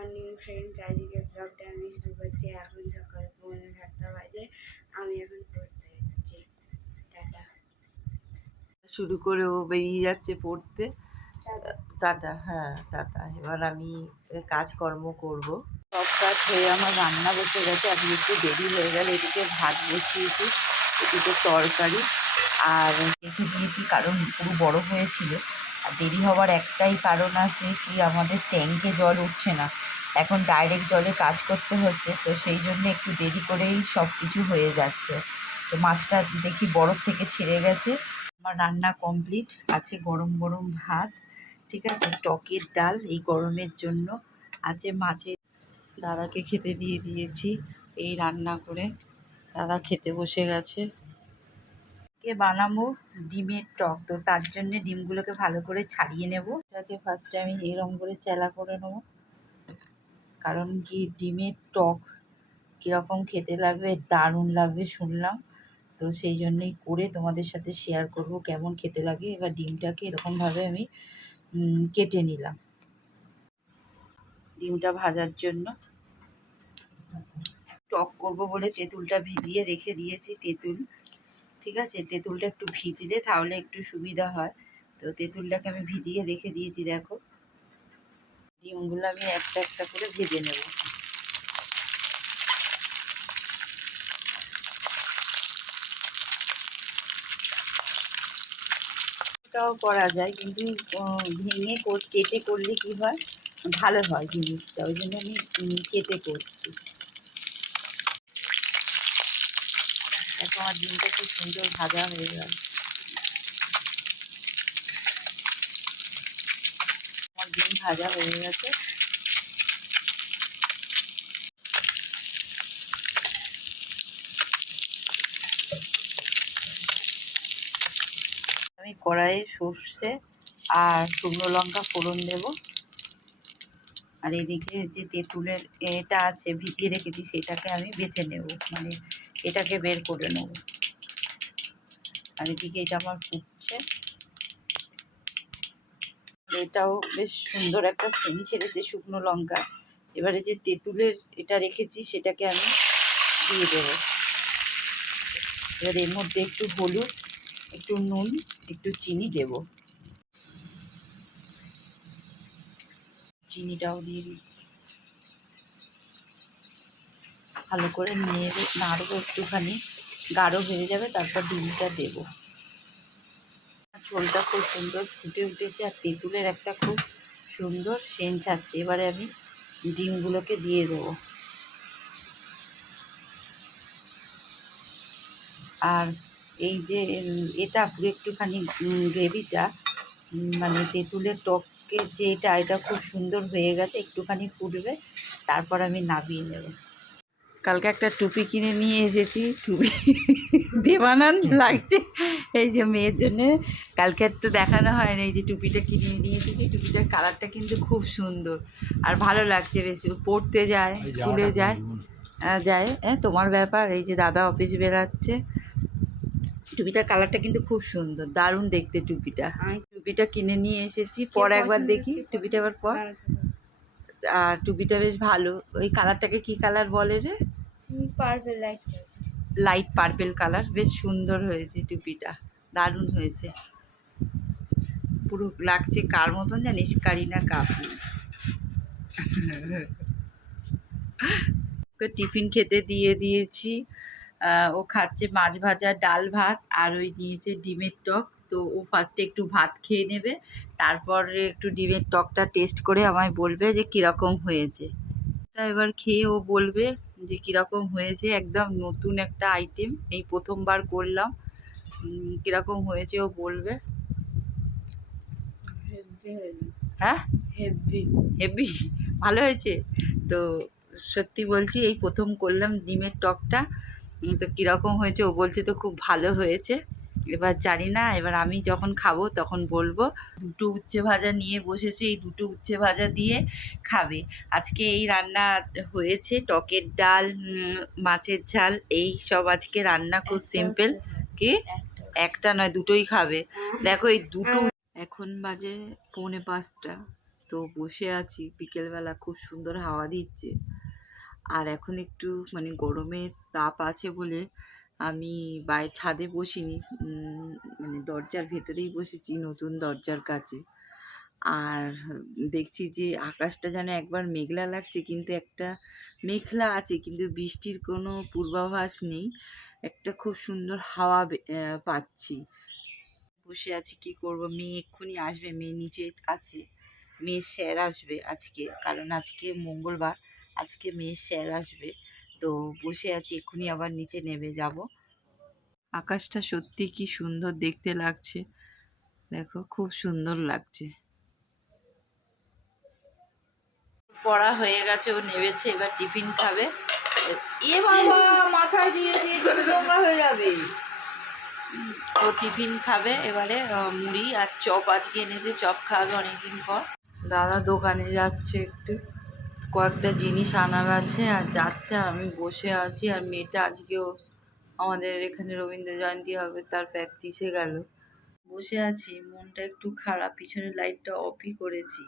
Morning friends আজকে ব্লগটা আমি শুরু করছি এখন সকাল পৌনে সাতটা বাজে আমি এখন পড়তে যাচ্ছি টাটা শুরু করে ও বেরিয়ে যাচ্ছে পড়তে। টাটা হ্যাঁ টাটা এবার আমি কাজকর্ম করব। সব কাজ হয়ে আমার রান্না বসে গেছে আজকে একটু দেরি হয়ে গেল এদিকে ভাত বসিয়েছি এদিকে তরকারি। আর রেখে দিয়েছি কারণ পুরো বড় হয়েছিল। দেরি হওয়ার একটাই কারণ আছে কি, আমাদের ট্যাঙ্কে জল উঠছে না। এখন ডাইরেক্ট জলে কাজ করতে হচ্ছে, তো সেই জন্য একটু দেরি করেই সব কিছু হয়ে যাচ্ছে। তো মাছটা দেখি বরফ থেকে ছেড়ে গেছে। আমার রান্না কমপ্লিট আছে গরম গরম ভাত, ঠিক আছে? টকের ডাল এই গরমের জন্য। আছে মাছের দাদাকে খেতে দিয়ে দিয়েছি এই রান্না করে। দাদা খেতে বসে গেছে। কে বানাবো? ডিমের টক। তো তার জন্য ডিমগুলোকে ভালো করে ছাড়িয়ে নেব। এটাকে ফার্স্টে আমি এরকম করে চেলা করে নেব। কারণ কি ডিমের টক কীরকম খেতে লাগবে, দারুণ লাগবে শুনলাম। তো সেই জন্যই করে তোমাদের সাথে শেয়ার করব কেমন খেতে লাগে। এবার ডিমটাকে এরকমভাবে আমি কেটে নিলাম। ডিমটা ভাজার জন্য টক করব বলে তেঁতুলটা ভিজিয়ে রেখে দিয়েছি তেঁতুল। ঠিক আছে? তেঁতুলটা একটু ভিজলে তাহলে একটু সুবিধা হয়। তো তেঁতুলটাকে আমি ভিজিয়ে রেখে দিয়েছি, দেখো। ডিমগুলো আমি একটা একটা করে ভেজে নেব। এটাও করা যায়, কিন্তু ভেঙে কেটে করলে কি হয়? ভালো হয় জিনিসটা, ওই জন্য আমি কেটে করছি দেখো আমার ডিমটা খুব সুন্দর ভাজা হয়ে গেল। ডিম ভাজা হয়ে গেছে। আমি কড়াইয়ে সর্ষে আর শুকনো লঙ্কা ফোড়ন দেব। আর এদিকে যে তেঁতুলের এটা আছে ভিজিয়ে রেখেছি, সেটাকে আমি বেছে নেব। মানে এটাকে বের করে নেব। আর এদিকে এটা আমার ফুটছে। এটাও বেশ সুন্দর একটা সেন্ট ছেড়েছে শুকনো লঙ্কা। এবারে যে তেঁতুলের এটা রেখেছি, সেটাকে আমি দিয়ে দেবো। এবার এর মধ্যে একটু হলুদ, একটু নুন, একটু চিনি দেব। চিনিটাও দিয়ে দিচ্ছি। ভালো করে নেড়ে নাড়বো একটুখানি, গাঢ় হয়ে যাবে, তারপর ডিমটা দেব। ঝোলটা খুব সুন্দর ফুটে উঠেছে, আর তেঁতুলের একটা খুব সুন্দর সেন্ট ছাড়ছে। এবারে আমি ডিমগুলোকে দিয়ে দেবো। আর এই যে, এটা একটুখানি গ্রেভিটা মানে তেঁতুলের টকের যে এটা এটা খুব সুন্দর হয়ে গেছে, একটুখানি ফুটবে, তারপর আমি নামিয়ে নেব। কালকে একটা টুপি কিনে নিয়ে এসেছি টুপি দেবানান লাগছে। এই যে মেয়ের জন্য। কালকে আর তো দেখানো হয় না এই যে টুপিটা কিনে নিয়ে এসেছি টুপিটার কালারটা কিন্তু খুব সুন্দর। আর ভালো লাগছে বেশি পড়তে যায় স্কুলে যায়। যায়। হ্যাঁ তোমার ব্যাপার এই যে দাদা অফিস বেরাচ্ছে। টুপিটার কালারটা কিন্তু খুব সুন্দর দারুণ দেখতে টুপিটা। টুপিটা কিনে নিয়ে এসেছি পর একবার দেখি টুপিটা এবার পর? আর টুপিটা বেশ ভালো। ওই কালারটাকে কি কালার বলে রে? Purple light light purple colour বেশ সুন্দর হয়েছে টুপিটা। দারুণ হয়েছে। পুরো লাগছে কার মতন জানিস? কারিনা কাপুর। ওকে টিফিন খেতে দিয়ে দিয়েছি। ও খাচ্ছে মাছ ভাজা ডাল ভাত আর ওই নিয়েছে ডিমের টক। তো ও ফার্স্টে একটু ভাত খেয়ে নেবে তারপরে একটু ডিমের টকটা টেস্ট করে আমায় বলবে যে কীরকম হয়েছে। তা এবার খেয়ে ও বলবে যে কীরকম হয়েছে একদম নতুন একটা আইটেম এই প্রথমবার করলাম। কীরকম হয়েছে ও বলবে। হ্যাঁ? হেভি হেভি ভালো হয়েছে? তো সত্যি বলছি এই প্রথম করলাম ডিমের টকটা। তো কীরকম হয়েছে ও বলছে তো খুব ভালো হয়েছে। এবার জানি না এবার আমি যখন খাব তখন বলব দুটো উচ্ছে ভাজা নিয়ে বসেছে এই দুটো উচ্ছে ভাজা দিয়ে খাবে। আজকে এই রান্না হয়েছে টকের ডাল মাছের ঝাল এই সব আজকে রান্না খুব সিম্পল কি? একটা নয় দুটোই খাবে। দেখো এই দুটো এখন বাজে পৌনে পাঁচটা। তো বসে আছি বিকেলবেলা খুব সুন্দর হাওয়া দিচ্ছে। আর এখন একটু মানে গরমের তাপ আছে বলে আমি বাইরে ছাদে বসিনি মানে দরজার ভেতরেই বসেছি নতুন দরজার কাছে। আর দেখছি যে আকাশটা যেন একবার মেঘলা লাগছে, কিন্তু একটা মেঘলা আছে, কিন্তু বৃষ্টির কোনো পূর্বাভাস নেই। একটা খুব সুন্দর হাওয়া পাচ্ছি। বসে আছি, কি করব? মেয়ে এক্ষুনি আসবে, মেয়ে নিচে আছে। মেয়ের স্যার আসবে আজকে, কারণ আজকে মঙ্গলবার, আজকে মেয়ের স্যার আসবে। তো বসে আছি, এক্ষুনি আবার নিচে নেমে যাব। আকাশটা সত্যি কি সুন্দর দেখতে লাগছে। দেখো, খুব সুন্দর লাগছে। পড়া হয়ে গেছে, ও নেমেছে, এবার টিফিন খাবে। এ বাবা, মাথায় দিয়ে দিয়ে নোংরা হয়ে যাবে। ও টিফিন খাবে, এবারে মুড়ি আর চপ আজকে এনেছে, চপ খাবে অনেকদিন পর। দাদা দোকানে যাচ্ছে একটু। কয়েকটা জিনিস আনার আছে আর যাচ্ছে আর আমি বসে আছি আর মেয়েটা আজকেও আমাদের এখানে রবীন্দ্র জয়ন্তী হবে, তার প্র্যাকটিসে গেল। বসে আছি, মনটা একটু খারাপ পিছনের লাইটটা অফই করেছি।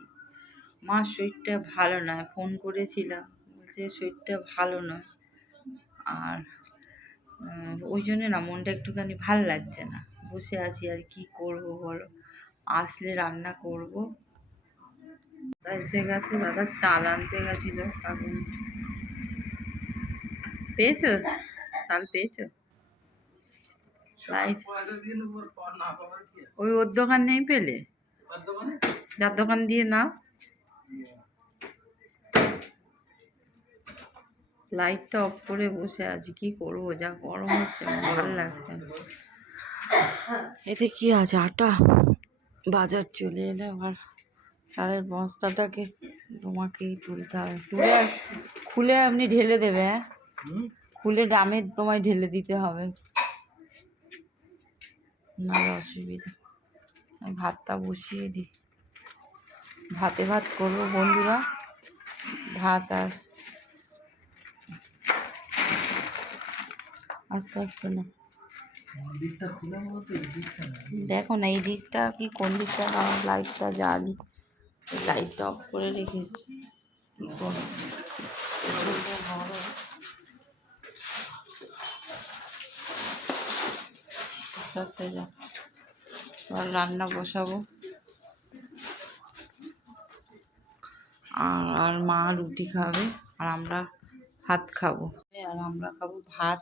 মার শরীরটা ভালো নয় ফোন করেছিলাম, বলছে শরীরটা ভালো নয় আর ওই জন্য না মনটা একটুখানি ভালো লাগছে না। বসে আছি আর কি করব বলো? আসলে রান্না করব। এসে গেছে দাদা চাল আনতে গেছিল এখন পেয়েছ? চাল পেয়েছ? ওই ওর দোকান নেই পেলে যার দোকান দিয়ে না লাইটটা অফ করে বসে আছি কি করব? যা গরম হচ্ছে ভালো লাগছে। এতে কি আছে? আটা। বাজার চলে এলে আবার। চালের বস্তাটাকে তোমাকেই তুলতে হবে। তুলে খুলে আপনি ঢেলে দেবে হ্যাঁ? খুলে ড্রামে তোমায় ঢেলে দিতে হবে। নাহলে অসুবিধা। আমি ভাতটা বসিয়ে দিই। ভাতে ভাত করব বন্ধুরা। ভাত আর আস্তে আস্তে না। দেখো না এই দিকটা কি কোন দিকটা লাইটটা জ্বালি লাইটটা অফ করে রেখেছি। আস্তে আস্তে রান্না বসাবো। আর আর মা রুটি খাবে, আর আমরা ভাত খাব। আর আমরা খাব ভাত,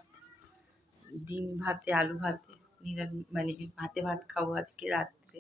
ডিম ভাতে, আলু ভাতে নিরামিষ মানে ভাতে ভাত খাব আজকে রাত্রে।